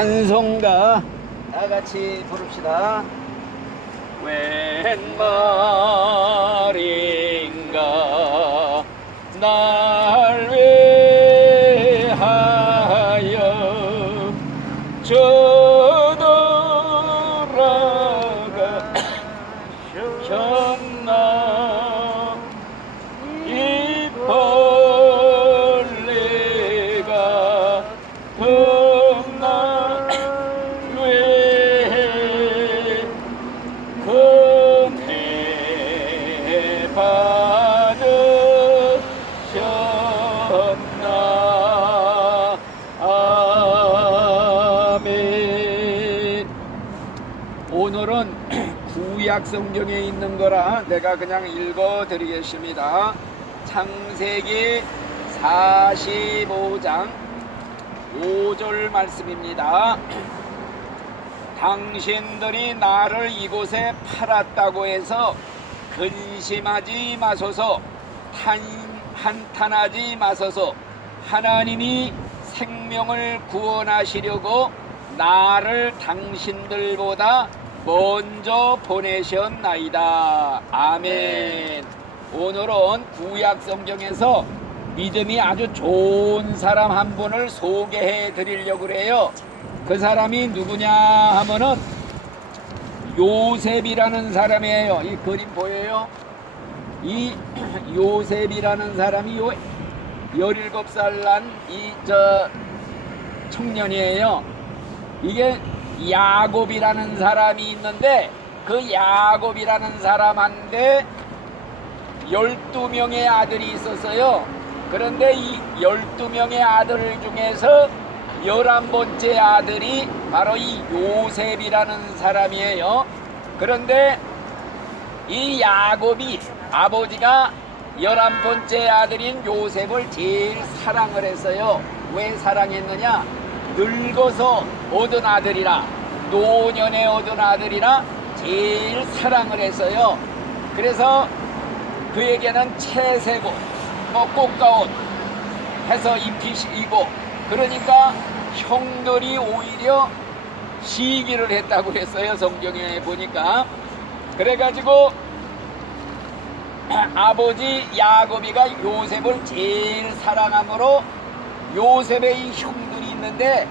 찬송가 다 같이 부릅시다. 웬 말인가 날 위하여 저돌아가셨나. 이 벌레가 겁나 왜 은혜 받으셨나. 아멘. 오늘은 구약 성경에 있는 거라 내가 그냥 읽어 드리겠습니다. 창세기 45장 5절 말씀입니다. 당신들이 나를 이곳에 팔았다고 해서 근심하지 마소서, 한탄하지 마소서. 하나님이 생명을 구원하시려고 나를 당신들보다 먼저 보내셨나이다. 아멘. 오늘은 구약 성경에서 믿음이 아주 좋은 사람 한 분을 소개해 드리려고 그래요. 그 사람이 누구냐 하면은 요셉이라는 사람이에요. 이 그림 보여요? 이 요셉이라는 사람이 17살 난 이 청년이에요. 이게 야곱이라는 사람이 있는데 그 야곱이라는 사람한테 12명의 아들이 있었어요. 그런데 이 12명의 아들 중에서 11번째 아들이 바로 이 요셉이라는 사람이에요. 그런데 이 야곱이 아버지가 11번째 아들인 요셉을 제일 사랑을 했어요. 왜 사랑했느냐? 늙어서 얻은 아들이라, 노년에 얻은 아들이라 제일 사랑을 했어요. 그래서 그에게는 채새고 꽃가옷 해서 입히시고, 그러니까 형들이 오히려 시기를 했다고 했어요. 성경에 보니까. 그래가지고 아버지 야곱이가 요셉을 제일 사랑하므로 요셉의 이 형들이 있는데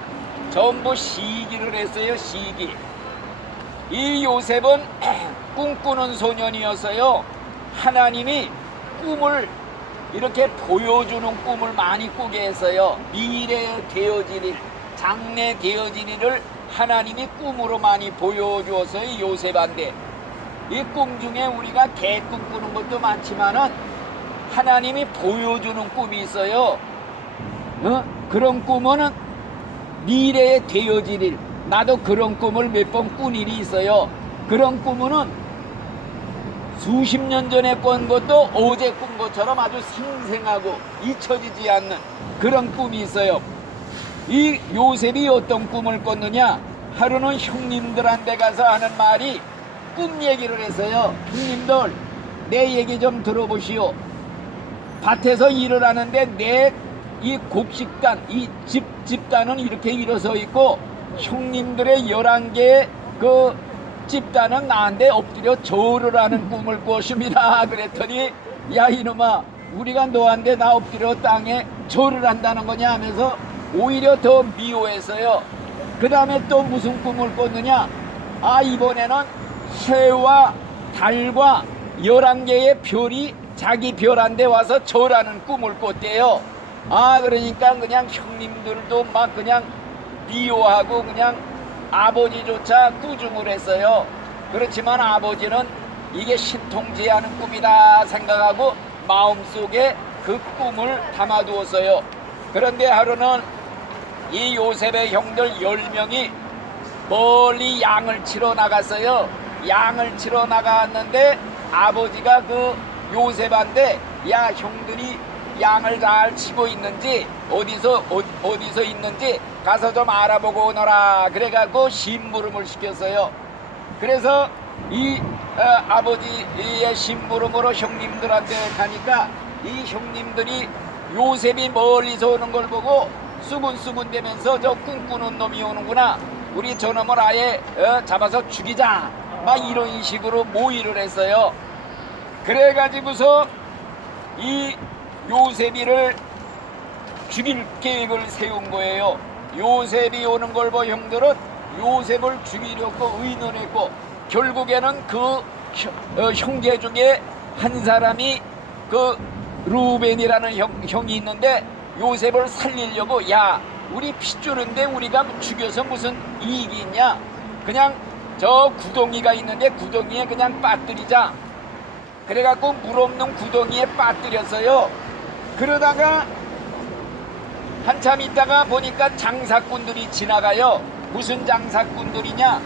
전부 시기를 했어요. 시기. 이 요셉은 꿈꾸는 소년이었어요. 하나님이 꿈을 이렇게 보여주는 꿈을 많이 꾸게 했어요. 미래 되어질 일, 장래 되어질 일을 하나님이 꿈으로 많이 보여주었어요. 요셉한테. 이 꿈 중에 우리가 개꿈 꾸는 것도 많지만은 하나님이 보여주는 꿈이 있어요. 그런 꿈은 미래에 되어질 일. 나도 그런 꿈을 몇 번 꾼 일이 있어요. 그런 꿈은 수십 년 전에 꾼 것도 어제 꾼 것처럼 아주 생생하고 잊혀지지 않는 그런 꿈이 있어요. 이 요셉이 어떤 꿈을 꿨느냐? 하루는 형님들한테 가서 하는 말이 꿈 얘기를 했어요. 형님들, 내 얘기 좀 들어보시오. 밭에서 일을 하는데 내 이 곡식단, 이 집단은 이렇게 일어서 있고 형님들의 11개의 그 집단은 나한테 엎드려 절을 하는 꿈을 꿨습니다. 그랬더니 야 이놈아, 우리가 너한테 나 엎드려 땅에 절을 한다는 거냐 하면서 오히려 더 미워했어요. 그 다음에 또 무슨 꿈을 꿨느냐? 아, 이번에는 해와 달과 11개의 별이 자기 별한테 와서 절하는 꿈을 꿨대요. 아, 그러니까 그냥 형님들도 막 그냥 미워하고 그냥 아버지조차 꾸중을 했어요. 그렇지만 아버지는 이게 신통치 않은 꿈이다 생각하고 마음속에 그 꿈을 담아두었어요. 그런데 하루는 이 요셉의 형들 10명이 멀리 양을 치러 나갔어요. 양을 치러 나갔는데 아버지가 그 요셉한테 야, 형들이 양을 잘 치고 있는지 어디서 있는지 가서 좀 알아보고 오너라. 그래갖고 심부름을 시켰어요. 그래서 이 아버지의 심부름으로 형님들한테 가니까 이 형님들이 요셉이 멀리서 오는 걸 보고 수군수군 되면서 저 꿈꾸는 놈이 오는구나, 우리 저놈을 아예 잡아서 죽이자, 막 이런 식으로 모의를 했어요. 그래가지고서 이 요셉이를 죽일 계획을 세운 거예요. 요셉이 오는 걸 보 형들은 요셉을 죽이려고 의논했고, 결국에는 그 형제 중에 한 사람이 그 루벤이라는 형이 있는데, 요셉을 살리려고, 야, 우리 핏줄인데 우리가 죽여서 무슨 이익이 있냐, 그냥 저 구덩이가 있는데 구덩이에 그냥 빠뜨리자. 그래갖고 물 없는 구덩이에 빠뜨렸어요. 그러다가 한참 있다가 보니까 장사꾼들이 지나가요. 무슨 장사꾼들이냐,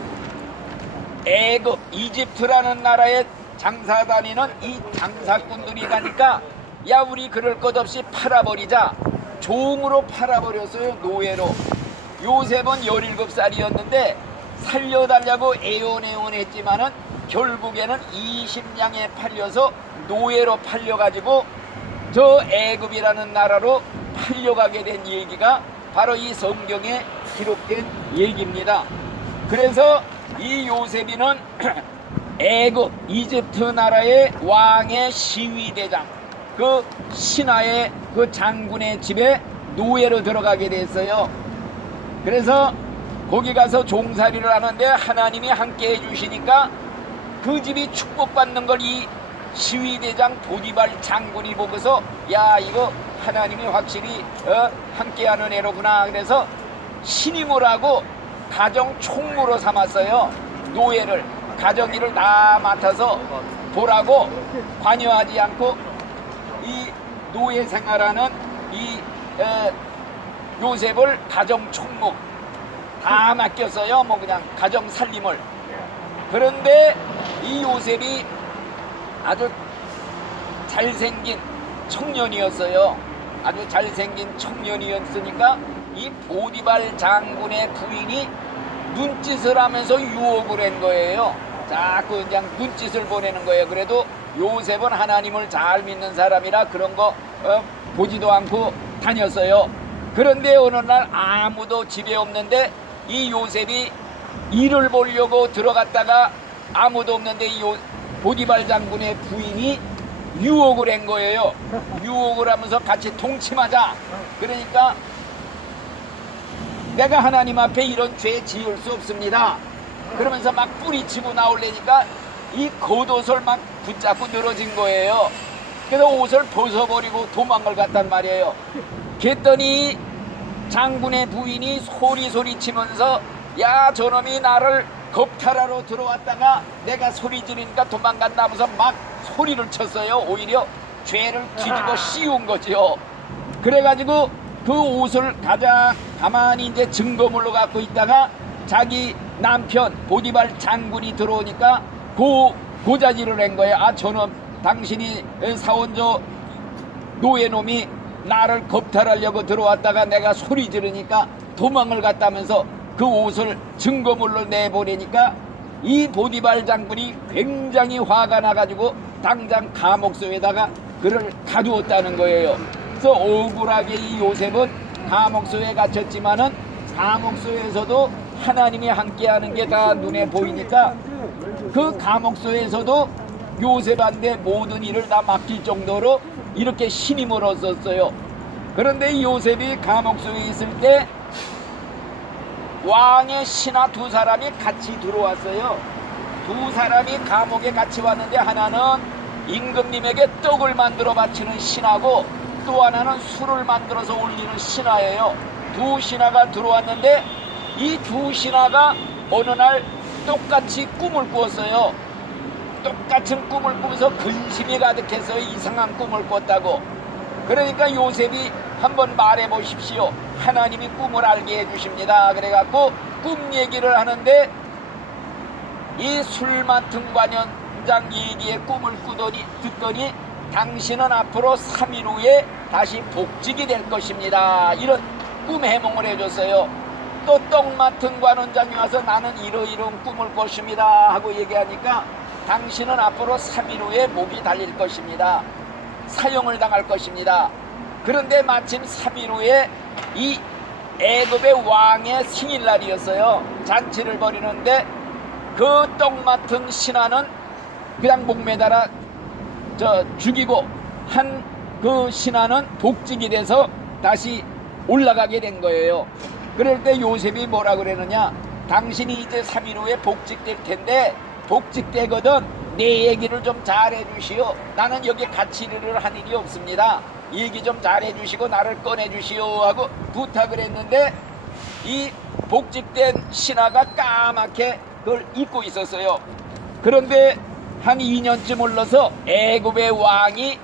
애굽 이집트라는 나라에 장사 다니는 이 장사꾼들이 가니까, 야, 우리 그럴 것 없이 팔아버리자. 종으로 팔아버렸어요. 노예로. 요셉은 17살이었는데 살려달라고 애원했지만은 결국에는 20냥에 팔려서 노예로 팔려가지고 저 애굽이라는 나라로 팔려가게 된 얘기가 바로 이 성경에 기록된 얘기입니다. 그래서 이 요셉이는 애굽 이집트 나라의 왕의 시위대장, 그 신하의 그 장군의 집에 노예로 들어가게 됐어요. 그래서 거기 가서 종살이를 하는데 하나님이 함께 해주시니까 그 집이 축복받는 걸 이 시위대장 보디발 장군이 보고서, 야, 이거 하나님이 확실히 함께하는 애로구나. 그래서 신임을 하고 가정 총무로 삼았어요. 노예를, 가정일을 다 맡아서 보라고, 관여하지 않고 이 노예 생활하는 이 요셉을 가정 총무 다 맡겼어요. 뭐 그냥 가정 살림을. 그런데 이 요셉이 아주 잘생긴 청년이었어요. 아주 잘생긴 청년이었으니까 이 보디발 장군의 부인이 눈짓을 하면서 유혹을 한 거예요. 자꾸 그냥 눈짓을 보내는 거예요. 그래도 요셉은 하나님을 잘 믿는 사람이라 그런 거 보지도 않고 다녔어요. 그런데 어느 날 아무도 집에 없는데 이 요셉이 일을 보려고 들어갔다가 아무도 없는데 이 보디발 장군의 부인이 유혹을 한 거예요. 유혹을 하면서 같이 동침하자. 그러니까 내가 하나님 앞에 이런 죄 지을 수 없습니다. 그러면서 막 뿌리치고 나오려니까 이 겉옷을 막 붙잡고 늘어진 거예요. 그래서 옷을 벗어버리고 도망을 갔단 말이에요. 그랬더니 장군의 부인이 소리치면서, 야, 저놈이 나를 겁탈하러 들어왔다가 내가 소리 지르니까 도망간다 하면서 막 소리를 쳤어요. 오히려 죄를 뒤집어 씌운 거죠. 그래가지고 그 옷을 가만히 이제 증거물로 갖고 있다가 자기 남편 보디발 장군이 들어오니까 고자질을 한 거예요. 아, 저놈, 당신이 사온 저 노예놈이 나를 겁탈하려고 들어왔다가 내가 소리 지르니까 도망을 갔다면서 그 옷을 증거물로 내보내니까 이 보디발 장군이 굉장히 화가 나가지고 당장 감옥소에다가 그를 가두었다는 거예요. 그래서 억울하게 이 요셉은 감옥소에 갇혔지만은 감옥소에서도 하나님이 함께하는 게 다 눈에 보이니까 그 감옥소에서도 요셉한테 모든 일을 다 맡길 정도로 이렇게 신임을 얻었어요. 그런데 이 요셉이 감옥소에 있을 때 왕의 신하 두 사람이 같이 들어왔어요. 두 사람이 감옥에 같이 왔는데 하나는 임금님에게 떡을 만들어 바치는 신하고 또 하나는 술을 만들어서 올리는 신하예요. 두 신하가 들어왔는데 이 두 신하가 어느 날 똑같이 꿈을 꾸었어요. 똑같은 꿈을 꾸면서 근심이 가득해서 이상한 꿈을 꿨다고. 그러니까 요셉이 한번 말해 보십시오. 하나님이 꿈을 알게 해주십니다. 그래갖고 꿈 얘기를 하는데 이 술 맡은 관원장 얘기의 꿈을 듣더니 당신은 앞으로 3일 후에 다시 복직이 될 것입니다. 이런 꿈 해몽을 해줬어요. 또 떡 맡은 관원장이 와서 나는 이러이러한 꿈을 꿨습니다 하고 얘기하니까 당신은 앞으로 3일 후에 목이 달릴 것입니다. 사형을 당할 것입니다. 그런데 마침 3일 후에 이 애굽의 왕의 생일날이었어요. 잔치를 벌이는데 그 떡 맡은 신하는 그냥 목매달아 죽이고 한 그 신하는 복직이 돼서 다시 올라가게 된 거예요. 그럴 때 요셉이 뭐라 그러느냐, 당신이 이제 3일 후에 복직될 텐데 복직되거든 내 얘기를 좀 잘해 주시오. 나는 여기 같이 일을 한 일이 없습니다. 얘기 좀 잘해 주시고 나를 꺼내 주시오 하고 부탁을 했는데 이 복직된 신하가 까맣게 그걸 잊고 있었어요. 그런데 한 2년쯤 흘러서 애굽의 왕이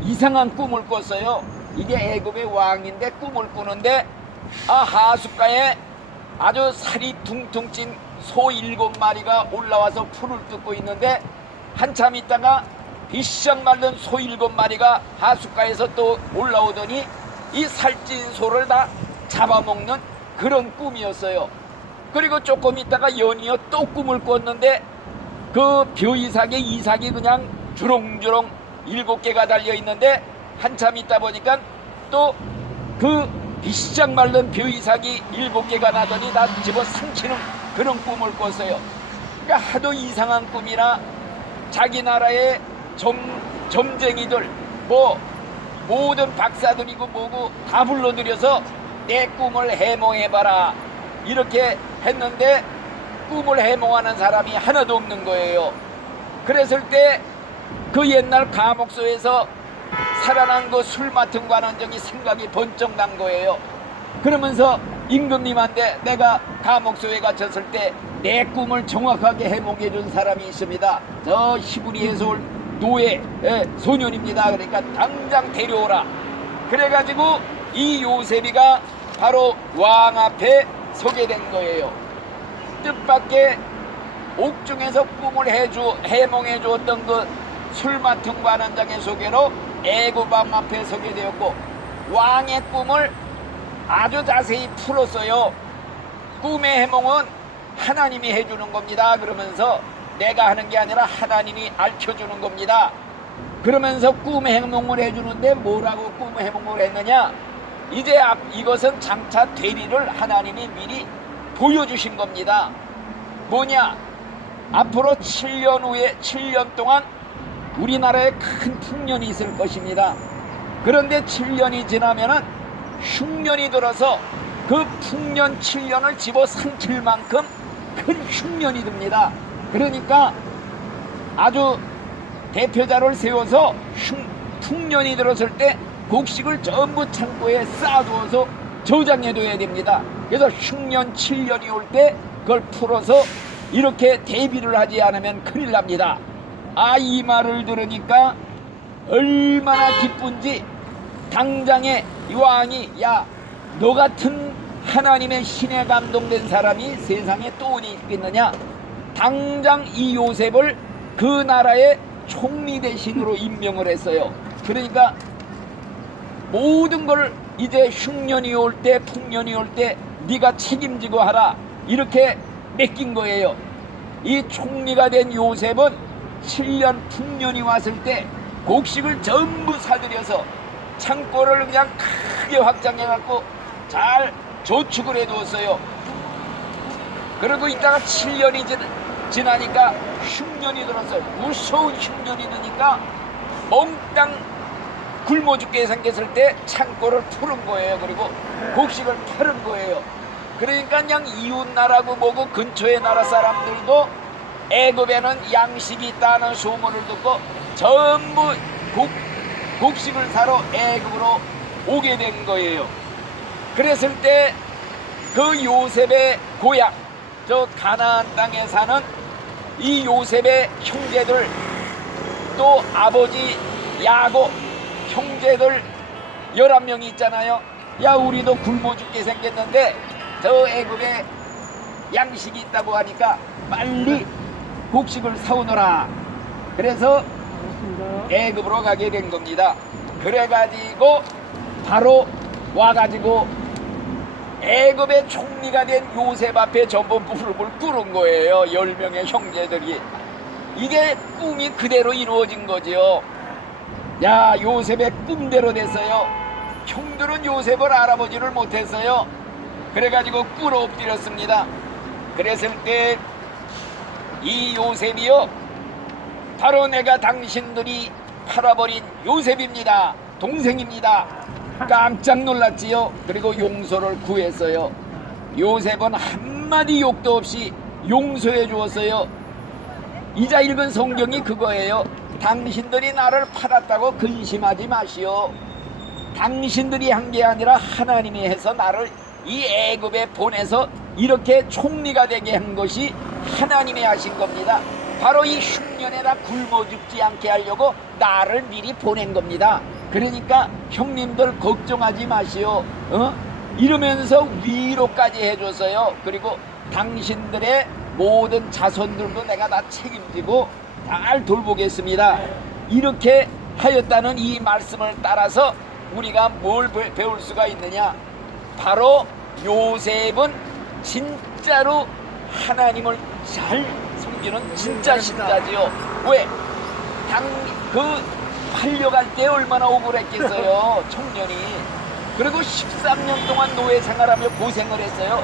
이상한 꿈을 꿨어요. 이게 애굽의 왕인데 꿈을 꾸는데 하숫가에 아주 살이 퉁퉁 찐 소 7마리가 올라와서 풀을 뜯고 있는데 한참 있다가 비싹 말른 소 7마리가 하숫가에서 또 올라오더니 이 살찐 소를 다 잡아먹는 그런 꿈이었어요. 그리고 조금 있다가 연이어 또 꿈을 꿨는데 그 벼이삭에 이삭이 그냥 주렁주렁 7개가 달려있는데 한참 있다 보니까 또 그 비싹 말른 벼이삭이 7개가 나더니 다 집어 삼키는 그런 꿈을 꿨어요. 그러니까 하도 이상한 꿈이라 자기 나라의 점쟁이들 모든 박사들이고 뭐고 다 불러들여서 내 꿈을 해몽해봐라 이렇게 했는데 꿈을 해몽하는 사람이 하나도 없는 거예요. 그랬을 때 그 옛날 감옥소에서 살아난 그 술 맡은 관원장이 생각이 번쩍 난 거예요. 그러면서 임금님한테 내가 감옥소에 갇혔을 때 내 꿈을 정확하게 해몽해 준 사람이 있습니다. 저 시부리에서 올 노예 소년입니다. 그러니까 당장 데려오라. 그래가지고 이 요셉이가 바로 왕 앞에 서게 된 거예요. 뜻밖의 옥중에서 꿈을 해몽해 주었던 그 술 맡은 관원장의 소개로 애굽 왕 앞에 서게 되었고 왕의 꿈을 아주 자세히 풀었어요. 꿈의 해몽은 하나님이 해주는 겁니다. 그러면서 내가 하는 게 아니라 하나님이 알려주는 겁니다. 그러면서 꿈의 해몽을 해주는데 뭐라고 꿈의 해몽을 했느냐, 이제 이것은 장차 되리를 하나님이 미리 보여주신 겁니다. 뭐냐, 앞으로 7년 동안 우리나라에 큰 풍년이 있을 것입니다. 그런데 7년이 지나면은 흉년이 들어서 그 풍년 7년을 집어삼킬 만큼 큰 흉년이 듭니다. 그러니까 아주 대표자를 세워서 풍년이 들었을 때 곡식을 전부 창고에 쌓아두어서 저장해둬야 됩니다. 그래서 흉년 7년이 올 때 그걸 풀어서 이렇게 대비를 하지 않으면 큰일 납니다. 이 말을 들으니까 얼마나 기쁜지 당장에 이 왕이 너 같은 하나님의 신에 감동된 사람이 세상에 또 어디 있겠느냐, 당장 이 요셉을 그 나라의 총리 대신으로 임명을 했어요. 그러니까 모든 걸 이제 흉년이 올 때 풍년이 올 때 네가 책임지고 하라 이렇게 맡긴 거예요. 이 총리가 된 요셉은 7년 풍년이 왔을 때 곡식을 전부 사들여서 창고를 그냥 크게 확장해 갖고 잘 저축을 해 두었어요. 그리고 이따가 7년이 지나니까 흉년이 들었어요. 무서운 흉년이 드니까 몽땅 굶어 죽게 생겼을 때 창고를 푸는 거예요. 그리고 곡식을 파는 거예요. 그러니까 그냥 이웃나라고 뭐고 근처의 나라 사람들도 애굽에는 양식이 있다는 소문을 듣고 전부 곡식을 사러 애굽으로 오게 된 거예요. 그랬을 때 그 요셉의 고향 저 가나안 땅에 사는 이 요셉의 형제들, 또 아버지 야곱 형제들 11명이 있잖아요. 우리도 굶어 죽게 생겼는데 저 애굽에 양식이 있다고 하니까 빨리 곡식을 사오너라. 그래서 애굽으로 가게 된 겁니다. 그래가지고 바로 와가지고 애굽의 총리가 된 요셉 앞에 전부 무릎을 꿇은 거예요. 10명의 형제들이. 이게 꿈이 그대로 이루어진 거지요. 요셉의 꿈대로 됐어요. 형들은 요셉을 알아보지를 못했어요. 그래가지고 꿇어 엎드렸습니다. 그랬을 때 이 요셉이요, 바로 내가 당신들이 팔아버린 요셉입니다. 동생입니다. 깜짝 놀랐지요. 그리고 용서를 구했어요. 요셉은 한마디 욕도 없이 용서해 주었어요. 이자 읽은 성경이 그거예요. 당신들이 나를 팔았다고 근심하지 마시오. 당신들이 한 게 아니라 하나님이 해서 나를 이 애굽에 보내서 이렇게 총리가 되게 한 것이 하나님이 하신 겁니다. 바로 이 흉년에다 굶어 죽지 않게 하려고 나를 미리 보낸 겁니다. 그러니까 형님들 걱정하지 마시오. 이러면서 위로까지 해줬어요. 그리고 당신들의 모든 자손들도 내가 다 책임지고 잘 돌보겠습니다. 이렇게 하였다는 이 말씀을 따라서 우리가 뭘 배울 수가 있느냐? 바로 요셉은 진짜로 하나님을 잘 섬기는 진짜 신자지요. 왜? 팔려갈 때 얼마나 억울했겠어요, 청년이. 그리고 13년 동안 노예 생활하며 고생을 했어요.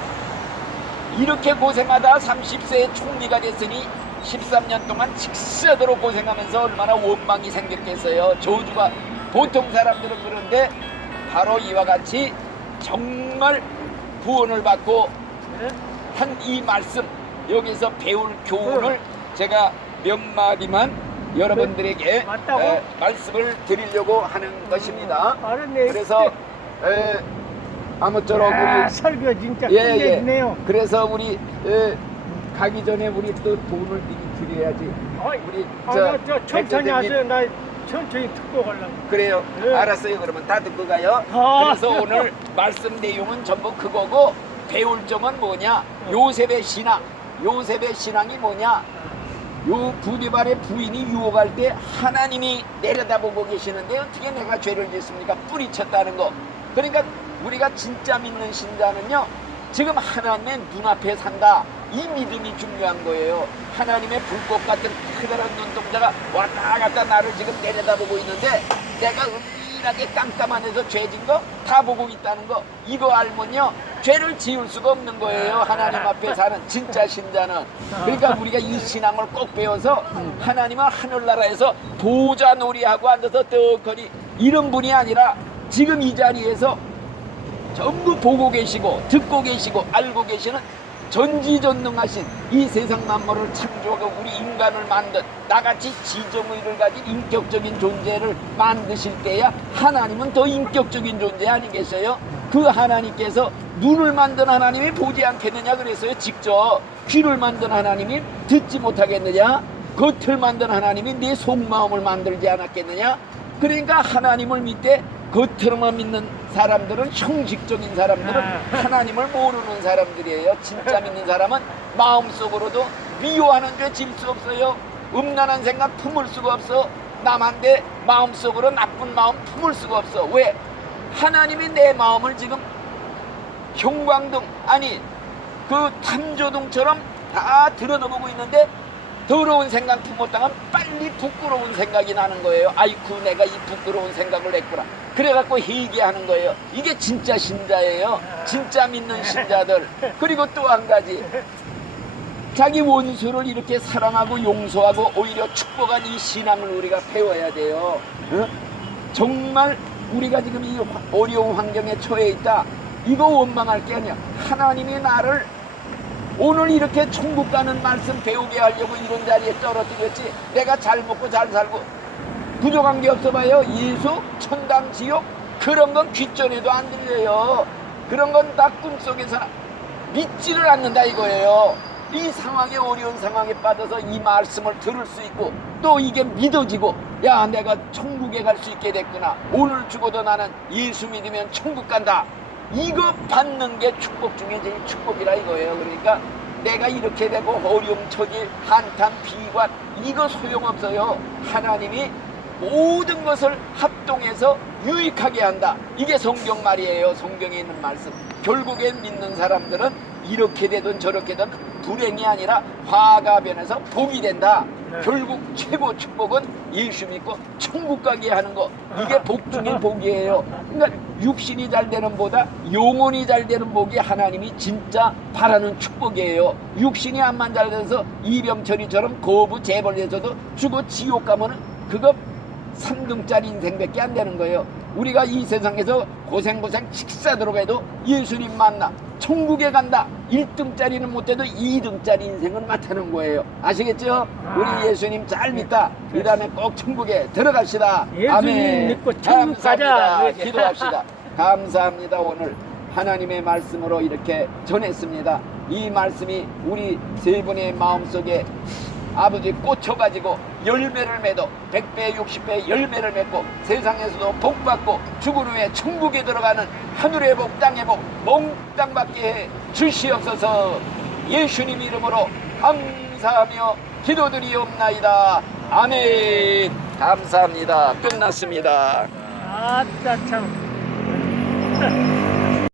이렇게 고생하다 30세에 총리가 됐으니 13년 동안 직사도록 고생하면서 얼마나 원망이 생겼겠어요. 저주가. 보통 사람들은 그런데 바로 이와 같이 정말 구원을 받고 한 이 말씀, 여기서 배울 교훈을 제가 몇 마디만 여러분들에게 말씀을 드리려고 하는 것입니다. 그래서 아무쪼록 우리 설교 진짜 끝내주네요. 그래서 우리 가기 전에 우리 또 돈을 미리 드려야지. 우리 저 천천히 하세요. 나 천천히 듣고 가려고. 그래요. 네. 알았어요. 그러면 다 듣고 가요. 그래서 오늘 말씀 내용은 전부 그거고, 배울 점은 뭐냐? 요셉의 신앙. 요셉의 신앙이 뭐냐? 요 부디발의 부인이 유혹할 때 하나님이 내려다보고 계시는데 어떻게 내가 죄를 짓습니까? 뿌리쳤다는 거. 그러니까 우리가 진짜 믿는 신자는요, 지금 하나님의 눈앞에 산다. 이 믿음이 중요한 거예요. 하나님의 불꽃 같은 크다란 눈동자가 왔다 갔다 나를 지금 내려다보고 있는데 내가 은밀하게 깜깜한데서 죄진 거 다 보고 있다는 거, 이거 알면요 죄를 지을 수가 없는 거예요. 하나님 앞에 사는 진짜 신자는. 그러니까 우리가 이 신앙을 꼭 배워서 하나님은 하늘나라에서 보좌 놀이하고 앉아서 떡하니 이런 분이 아니라 지금 이 자리에서 전부 보고 계시고 듣고 계시고 알고 계시는 전지전능하신 이 세상 만물을 창조하고 우리 인간을 만든 나같이 지정의를 가진 인격적인 존재를 만드실 때야 하나님은 더 인격적인 존재 아니겠어요? 그 하나님께서 눈을 만든 하나님이 보지 않겠느냐 그랬어요. 직접 귀를 만든 하나님이 듣지 못하겠느냐? 겉을 만든 하나님이 네 속마음을 만들지 않았겠느냐? 그러니까 하나님을 믿되 겉으로만 믿는 사람들은, 형식적인 사람들은 하나님을 모르는 사람들이에요. 진짜 믿는 사람은 마음속으로도 미워하는 죄 질 수 없어요. 음란한 생각 품을 수가 없어. 남한테 마음속으로 나쁜 마음 품을 수가 없어. 왜? 하나님이 내 마음을 지금 형광등, 아니 그 탐조등처럼 다 들여다보고 있는데 더러운 생각 품었다가 빨리 부끄러운 생각이 나는 거예요. 아이쿠, 내가 이 부끄러운 생각을 했구나. 그래갖고 회개하는 거예요. 이게 진짜 신자예요. 진짜 믿는 신자들. 그리고 또 한 가지, 자기 원수를 이렇게 사랑하고 용서하고 오히려 축복한 이 신앙을 우리가 배워야 돼요. 정말 우리가 지금 이 어려운 환경에 처해 있다, 이거 원망할 게 아니야. 하나님이 나를 오늘 이렇게 천국 가는 말씀 배우게 하려고 이런 자리에 떨어뜨렸지. 내가 잘 먹고 잘 살고 부족한 게 없어 봐요. 예수, 천당, 지옥, 그런 건 귓전에도 안 들려요. 그런 건 다 꿈속에서 믿지를 않는다 이거예요. 이 상황에, 어려운 상황에 빠져서 이 말씀을 들을 수 있고 또 이게 믿어지고, 야, 내가 천국에 갈 수 있게 됐구나. 오늘 죽어도 나는 예수 믿으면 천국 간다. 이거 받는 게 축복 중에 제일 축복이라 이거예요. 그러니까 내가 이렇게 되고 어려움, 처지, 한탄, 비관, 이거 소용없어요. 하나님이 모든 것을 합동해서 유익하게 한다. 이게 성경 말이에요. 성경에 있는 말씀. 결국엔 믿는 사람들은 이렇게 되든 저렇게 되든 불행이 아니라 화가 변해서 복이 된다. 네. 결국 최고 축복은 예수 믿고 천국 가게 하는 거. 이게 복 중에 복이에요. 그러니까 육신이 잘 되는 보다 영혼이 잘 되는 복이 하나님이 진짜 바라는 축복이에요. 육신이 암만 잘 돼서 이병철이처럼 거부 재벌에서도 죽어 지옥 가면은 그거 3등짜리 인생밖에 안 되는 거예요. 우리가 이 세상에서 고생고생 식사 들어가도 예수님 만나 천국에 간다. 1등짜리는 못해도 2등짜리 인생은 맡아는 거예요. 아시겠죠? 우리 예수님 잘 믿다. 이 다음에 꼭 천국에 들어갑시다. 예수님 아멘. 믿고 천국 감사합니다. 가자. 기도합시다. 감사합니다. 오늘 하나님의 말씀으로 이렇게 전했습니다. 이 말씀이 우리 세 분의 마음속에 아버지 꽂혀가지고 열매를 맺어 100배 60배 열매를 맺고 세상에서도 복받고 죽은 후에 천국에 들어가는 하늘의 복 땅의 복 몽땅 받게 해 주시옵소서. 예수님 이름으로 감사하며 기도드리옵나이다. 아멘. 감사합니다. 끝났습니다. 아따 참.